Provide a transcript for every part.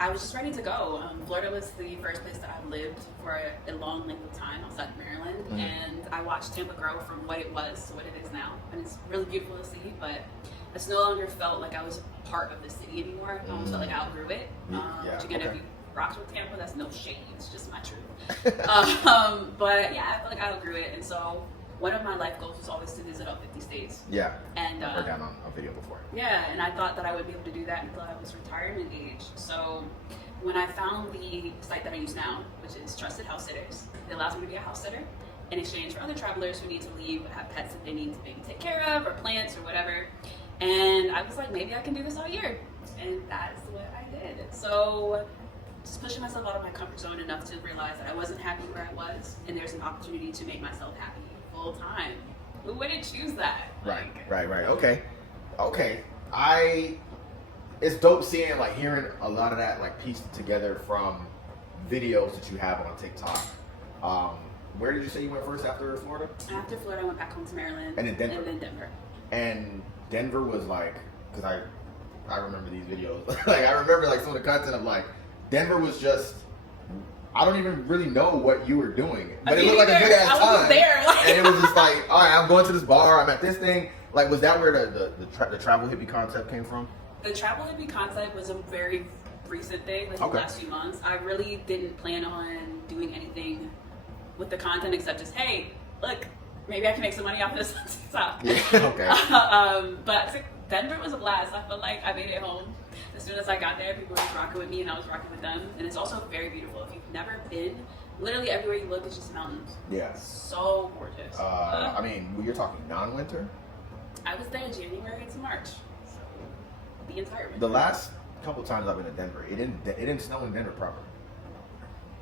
I was just ready to go. Florida was the first place that I've lived for a long length of time outside of Maryland, and I watched Tampa grow from what it was to what it is now, and it's really beautiful to see, but I just no longer felt like I was part of the city anymore. I almost felt like I outgrew it. Which again, if you rocked with Tampa, that's no shade, it's just my truth. But yeah, I felt like I outgrew it, and so one of my life goals was always to visit all 50 states. Yeah. And I've heard that on a video before. Yeah, and I thought that I would be able to do that until I was retirement age. So when I found the site that I use now, which is Trusted Housesitters, it allows me to be a house sitter in exchange for other travelers who need to leave, have pets that they need to maybe take care of, or plants or whatever. And I was like, maybe I can do this all year. And that's what I did. So just pushing myself out of my comfort zone enough to realize that I wasn't happy where I was, and there's an opportunity to make myself happy full time. Who wouldn't choose that? Right. Okay. It's dope seeing, like, hearing a lot of that, like, pieced together from videos that you have on TikTok. Where did you say you went first after Florida? After Florida, I went back home to Maryland. And then Denver. And then Denver. And Denver was like, because I remember these videos. Like, I remember, like, some of the content of, like, Denver was just, I don't even really know what you were doing, but it looked like a good ass time. I was there, like. And it was just like, all right, I'm going to this bar, I'm at this thing. Like, was that where the travel hippie concept came from? The travel hippie concept was a very recent thing, like the last few months. I really didn't plan on doing anything with the content except just, hey, look, maybe I can make some money off this on TikTok. Yeah, okay. But Denver was a blast. I felt like I made it home. As soon as I got there, people were just rocking with me and I was rocking with them. And it's also very beautiful. If you've never been, literally everywhere you look is just mountains. Yeah. So gorgeous. I mean, you're talking non-winter? I was there January to March. So the entire winter. The last couple times I've been to Denver, it didn't snow in Denver proper.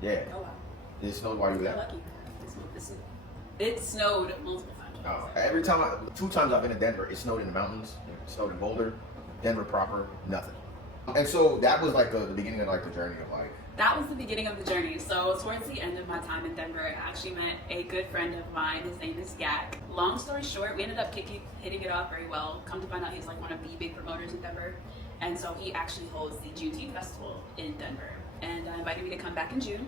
Yeah. Oh wow. It snowed while you were there? Lucky. It snowed multiple times. Oh, 2 times I've been to Denver, it snowed in the mountains, it snowed in Boulder, Denver proper, nothing. And so that was like the beginning of like the journey of like. That was the beginning of the journey. So towards the end of my time in Denver, I actually met a good friend of mine. His name is Yak. Long story short, we ended up hitting it off very well. Come to find out, he's like one of the big promoters in Denver. And so he actually holds the Juneteenth Festival in Denver. And invited me to come back in June.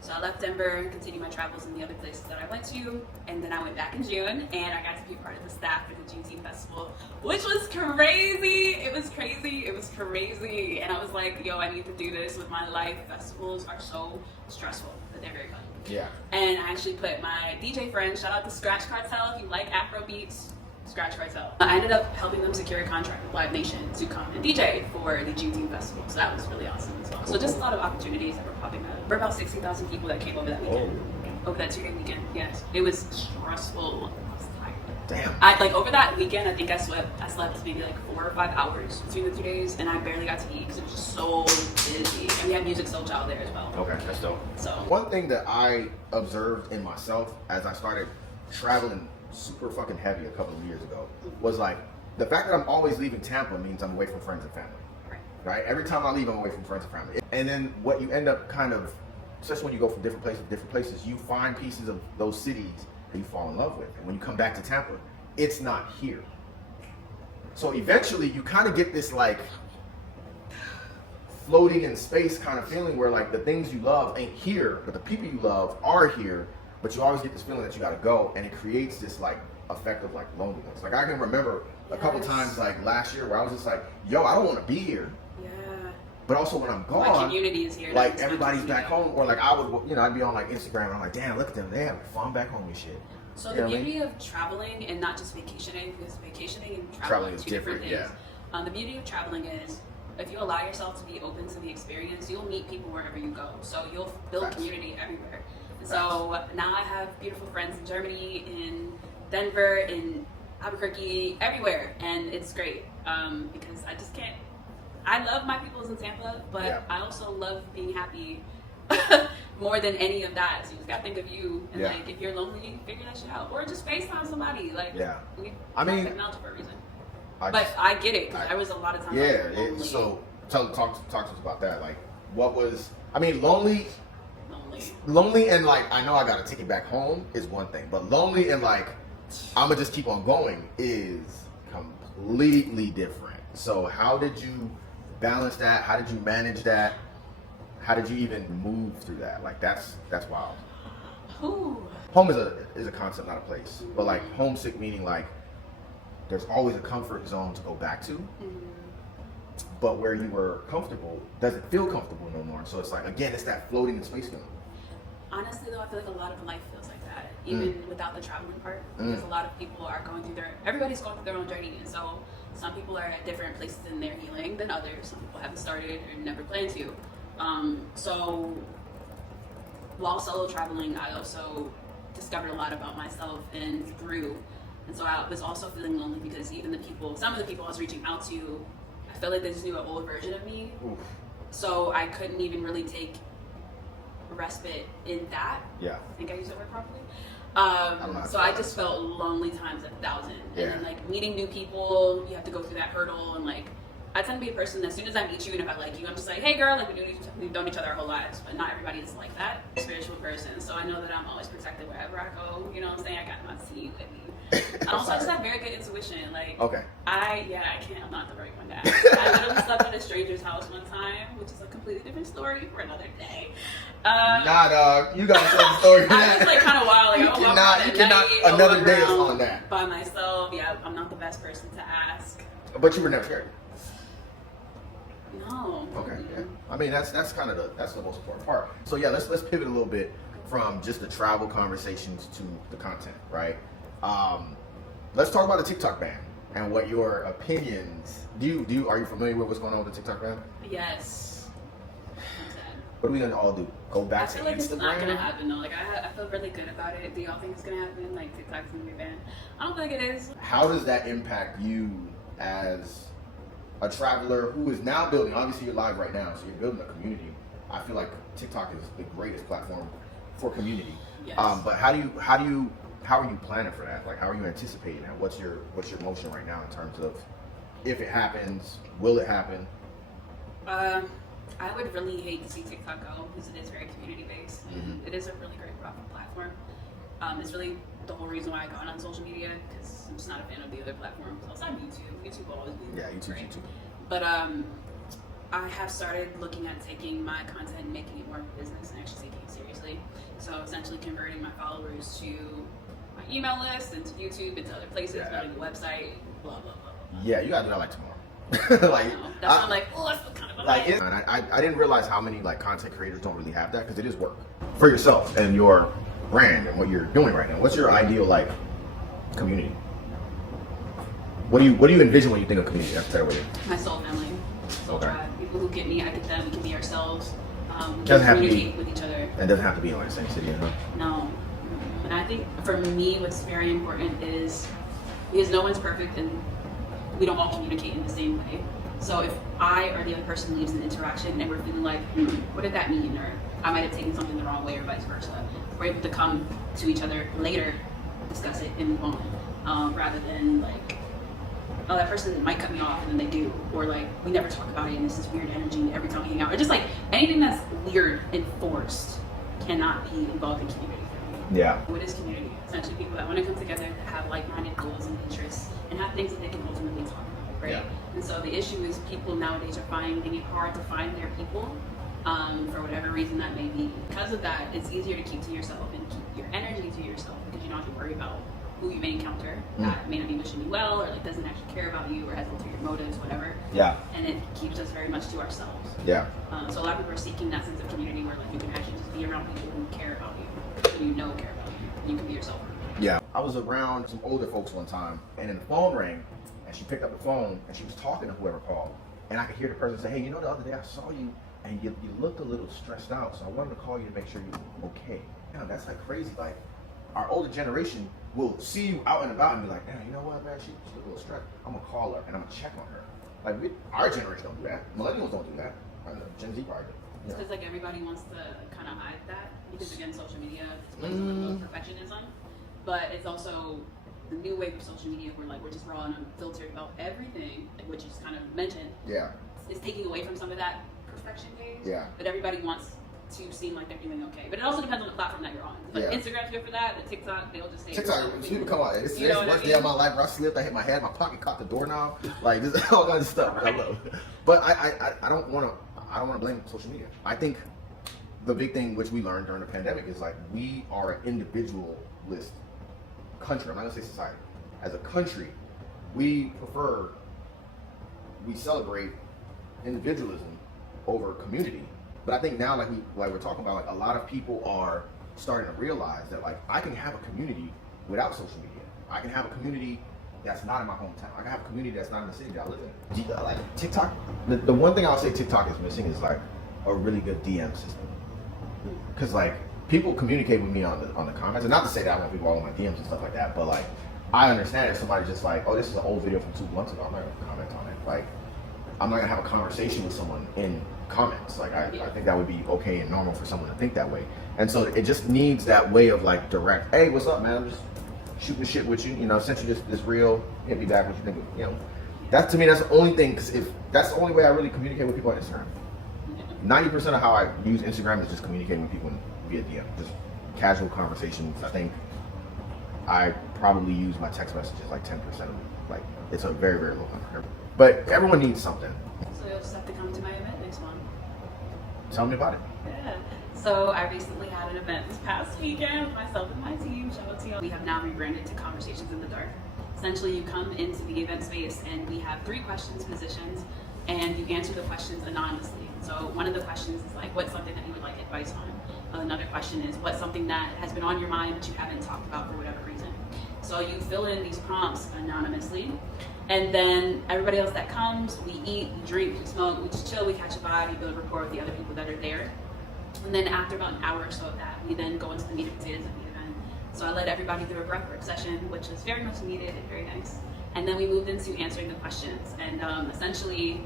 So I left Denver and continued my travels in the other places that I went to, and then I went back in June, and I got to be part of the staff for the Juneteenth Festival, which was crazy. It was crazy, and I was like, yo, I need to do this with my life. Festivals are so stressful, but they're very fun. Yeah. And I actually put my DJ friend, shout out to Scratch Cartel, if you like Afro beats, Scratch Cartel. I ended up helping them secure a contract with Live Nation to come and DJ for the Juneteenth Festival, so that was really awesome as well. So just a lot of opportunities that were popping up. We're about 60,000 people that came over that weekend. Over that 2-day weekend, yes. It was stressful. I was tired. Damn. Over that weekend, I think I slept maybe like 4 or 5 hours between the 2 days, and I barely got to eat because it was just so busy. And we had Music Soul Child there as well. Okay, that's dope. So one thing that I observed in myself as I started traveling super fucking heavy a couple of years ago was like the fact that I'm always leaving Tampa means I'm away from friends and family. Right? Every time I leave, I'm away from friends and family. And then what you end up kind of, especially when you go from different places, you find pieces of those cities that you fall in love with. And when you come back to Tampa, it's not here. So eventually you kind of get this like floating in space kind of feeling where like the things you love ain't here, but the people you love are here. But you always get this feeling that you gotta go, and it creates this like effect of like loneliness. Like I can remember a couple times like last year where I was just like, yo, I don't want to be here. Yeah. But also when I'm gone, my community is here. Like everybody's back home, or like I would, I'd be on like Instagram and I'm like, damn, look at them, they have fun back home and shit. So the beauty of traveling and not just vacationing, because vacationing and traveling are two different things. Yeah. The beauty of traveling is if you allow yourself to be open to the experience, you'll meet people wherever you go. So you'll build community everywhere. So now I have beautiful friends in Germany, in Denver, in Albuquerque, everywhere, and it's great because I just can't. I love my peoples in Tampa, but I also love being happy more than any of that. So you just gotta think of you, and like if you're lonely, figure that shit out, or just FaceTime somebody. Like we have technology for a reason. I get it. Cause there was a lot of times. So talk to us about that. Like, what was? I mean, lonely and like I know I gotta take it back home is one thing, but lonely and like I'ma just keep on going is completely different. So how did you balance that? How did you manage that? How did you even move through that? Like that's wild. Ooh. Home is a concept, not a place. But like homesick meaning like there's always a comfort zone to go back to. But where you were comfortable doesn't feel comfortable no more. So it's like, again, it's that floating in space feeling. Honestly though, I feel like a lot of life feels like that, even without the traveling part. Because a lot of people are going through everybody's going through their own journey. And so some people are at different places in their healing than others. Some people haven't started or never plan to. So while solo traveling, I also discovered a lot about myself and grew. And so I was also feeling lonely because some of the people I was reaching out to, I felt like they just knew an old version of me. Oof. So I couldn't even really take respite in that. Yeah. I think I used that word properly. So I just felt lonely times 1,000. And then like meeting new people, you have to go through that hurdle. And like, I tend to be a person that as soon as I meet you and if I like you, I'm just like, hey girl, like we've known each other our whole lives. But not everybody is like that, spiritual person. So I know that I'm always protected wherever I go. You know what I'm saying? I got my seed with me. And also I just have very good intuition. Like, okay. I'm not the right one to ask. I literally slept at a stranger's house one time, which is a completely different story for another day. Nah, dog. You gotta tell the story. I was like kind of wild. Like, you cannot. Another day is on that. By myself. Yeah, I'm not the best person to ask. But you were never scared. No. Okay. Yeah. I mean, that's kind of the most important part. So yeah, let's pivot a little bit from just the travel conversations to the content, right? Let's talk about the TikTok ban and what your opinions. Are you familiar with what's going on with the TikTok ban? Yes. What are we gonna all do? Go back I to feel like Instagram? it's not gonna happen though. Like I feel really good about it. Do y'all think it's gonna happen? Like TikTok's gonna be banned? I don't think it is. How does that impact you as a traveler who is now building? Obviously, you're live right now, so you're building a community. I feel like TikTok is the greatest platform for community. Yes. But how are you planning for that? Like, how are you anticipating that? What's your motion right now in terms of if it happens, will it happen? I would really hate to see TikTok go because it is very community based. It is a really great profit platform. It's really the whole reason why I got on social media because I'm just not a fan of the other platforms. Outside of YouTube. YouTube will always be YouTube. But I have started looking at taking my content and making it more of a business and actually taking it seriously. So essentially converting my followers to my email list, into YouTube, into other places, building a website, blah, blah, blah, blah. Yeah, you gotta do that like tomorrow. Like, that's why I'm like, oh, that's kind of like I didn't realize how many like content creators don't really have that because it is work for yourself and your brand and what you're doing right now. What's your ideal like community? What do you envision when you think of community? That's better way. My soul family, soul tribe. People who get me, I get them. We can be ourselves. We Doesn't can have to be communicate with each other. It doesn't have to be in like the same city, huh? No. And I think for me, what's very important is because no one's perfect and we don't all communicate in the same way. So if I or the other person leaves an interaction and we're feeling like, what did that mean? Or I might have taken something the wrong way or vice versa. We're able to come to each other later, discuss it, and move on. Rather than like, oh, that person might cut me off and then they do. Or like, we never talk about it and this is weird energy every time we hang out. Or just like anything that's weird and forced cannot be involved in community for me. Yeah. What is community? Essentially people that want to come together, that have like-minded goals and interests, and have things that they can ultimately talk about, right? Yeah. And so the issue is people nowadays are finding it hard to find their people for whatever reason that may be. Because of that, it's easier to keep to yourself and keep your energy to yourself because you don't have to worry about who you may encounter that may not be wishing you well or like doesn't actually care about you or has ulterior motives, whatever. Yeah. And it keeps us very much to ourselves. Yeah. So a lot of people are seeking that sense of community where like you can actually just be around people who care about you, who you know care about you, and you can be yourself. Yeah. I was around some older folks one time and then the phone rang and she picked up the phone and she was talking to whoever called. And I could hear the person say, hey, you know, the other day I saw you and you looked a little stressed out, so I wanted to call you to make sure you're okay. Damn, that's like crazy. Like, our older generation will see you out and about and be like, damn, you know what, man, she's a little stressed. I'm gonna call her and I'm gonna check on her. Like, our generation don't do that. Millennials don't do that. Gen Z probably do. It's because like everybody wants to kind of hide that because again, social media displays a level of perfectionism, but it's also the new wave of social media where like we're just raw and unfiltered about everything, like, which is kind of mentioned. Yeah. Is taking away from some of that perfection phase. Yeah. But everybody wants to seem like they're doing okay. But it also depends on the platform that you're on. Like Instagram's good for that, the TikTok, they'll just say TikTok, people come out. It's the worst day of my life where I slipped, I hit my head, my pocket caught the doorknob. Like, this all kinds of stuff. I love it. But I don't want to, I don't want to blame social media. I think the big thing which we learned during the pandemic is like we are an individualist country. I'm not gonna say society. As a country, we celebrate individualism over community. But I think now, like we're talking about, like a lot of people are starting to realize that like I can have a community without social media. I can have a community that's not in my hometown. I can have a community that's not in the city that I live in. Like TikTok, the one thing I'll say TikTok is missing is like a really good DM system. Cause like people communicate with me on the comments, and not to say that I want people all in my DMs and stuff like that, but like I understand if somebody's just like, oh, this is an old video from 2 months ago, I'm not gonna comment on it. Like I'm not gonna have a conversation with someone in comments. Like I think that would be okay and normal for someone to think that way. And so it just needs that way of like direct, hey, what's up, man? I'm just shooting shit with you, you know, sent you this reel, hit me back what you think, you know. That to me, that's the only thing, because if that's the only way I really communicate with people on Instagram. 90% of how I use Instagram is just communicating with people via DM, just casual conversations. I think I probably use my text messages like 10% of them. Like it's a very, very low number. But everyone needs something. So you'll just have to come to my event next month. Tell me about it. Yeah. So I recently had an event this past weekend with myself and my team. Shout out to y'all. We have now rebranded to Conversations in the Dark. Essentially, you come into the event space and we have 3 questions positioned, and you answer the questions anonymously. So one of the questions is like, what's something that you would like advice on? Another question is, what's something that has been on your mind but you haven't talked about for whatever reason? So you fill in these prompts anonymously, and then everybody else that comes, we eat, we drink, we smoke, we just chill, we catch a vibe, we build rapport with the other people that are there. And then after about an hour or so of that, we then go into the meat and potatoes of the event. So I led everybody through a breathwork session, which was very much needed and very nice. And then we moved into answering the questions. And essentially,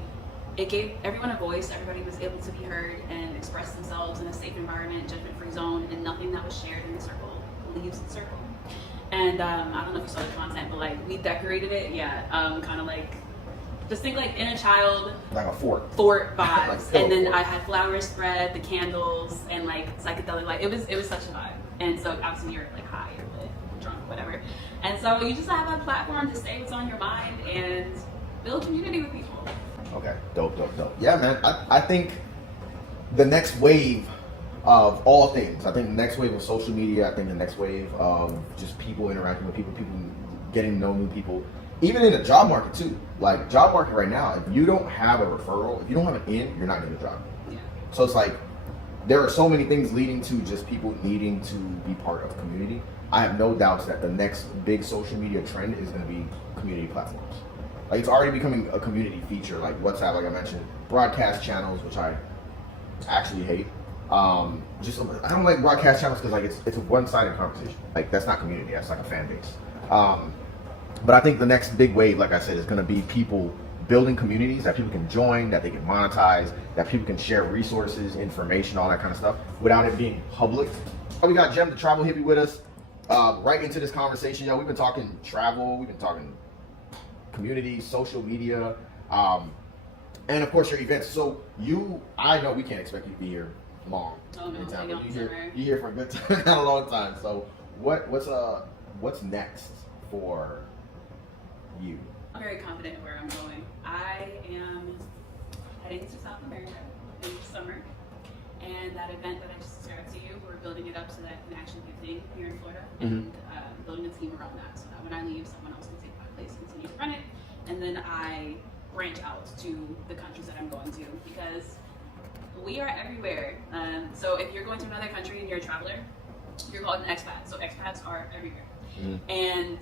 it gave everyone a voice. Everybody was able to be heard and express themselves in a safe environment, judgment-free zone, and nothing that was shared in the circle leaves the circle. And I don't know if you saw the content, but like we decorated it, kind of like, just think like inner child, like a fort vibes. Like and then I had flowers spread, the candles, and like psychedelic light. It was such a vibe. And so obviously you're like high or lit, drunk, whatever. And so you just have a platform to say what's on your mind and build community with people. Okay, dope. Yeah, man, I think the next wave of all things, I think the next wave of social media, I think the next wave of just people interacting with people getting to know new people, even in the job market too. Like job market right now, if you don't have a referral, if you don't have an in, you're not getting a job. Yeah. So it's like, there are so many things leading to just people needing to be part of community. I have no doubts that the next big social media trend is gonna be community platforms. Like it's already becoming a community feature, like WhatsApp, like I mentioned, broadcast channels, which I actually hate. I don't like broadcast channels because like it's a one-sided conversation. Like that's not community, that's like a fan base. But I think the next big wave, like I said, is gonna be people building communities that people can join, that they can monetize, that people can share resources, information, all that kind of stuff without it being public. We got Jem, the travel hippie, with us. Right into this conversation, we've been talking travel, we've been talking community, social media, and of course your events. So I know we can't expect you to be here long. Oh no, time, like you're here for a good time, not a long time. So what's next for you? I'm very confident in where I'm going. I am heading to South America in the summer, and that event that I just described to you, we're building it up so that it can actually be a thing here in Florida, and building a team around that so that when I leave, someone else can take my place, continue to run it, and then I branch out to the countries that I'm going to, because we are everywhere. So if you're going to another country and you're a traveler, you're called an expat. So expats are everywhere. And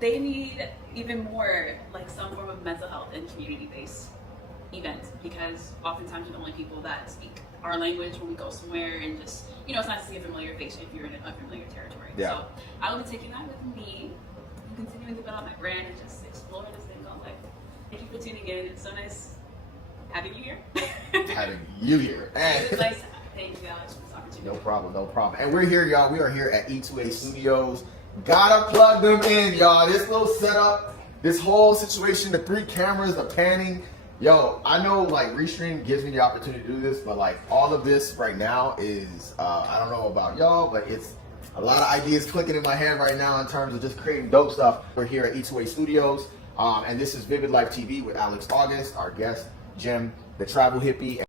they need even more like some form of mental health and community-based events, because oftentimes you're the only people that speak our language when we go somewhere, and just, it's nice to see a familiar face if you're in an unfamiliar territory. Yeah. So I will be taking that with me, continuing to build out my brand and just explore this thing called life. Thank you for tuning in. It's so nice having you here. Having you here. It's nice. Thank you, Alex, for this opportunity. No problem. And we're here, y'all. We are here at E2A Studios. Gotta plug them in, y'all. This little setup, this whole situation, the 3 cameras, the panning. Yo, I know like Restream gives me the opportunity to do this, but like all of this right now is, I don't know about y'all, but it's a lot of ideas clicking in my head right now in terms of just creating dope stuff. We're here at E2A Studios, and this is VividLife TV with Alex August, our guest, Jem, the Travel Hippie.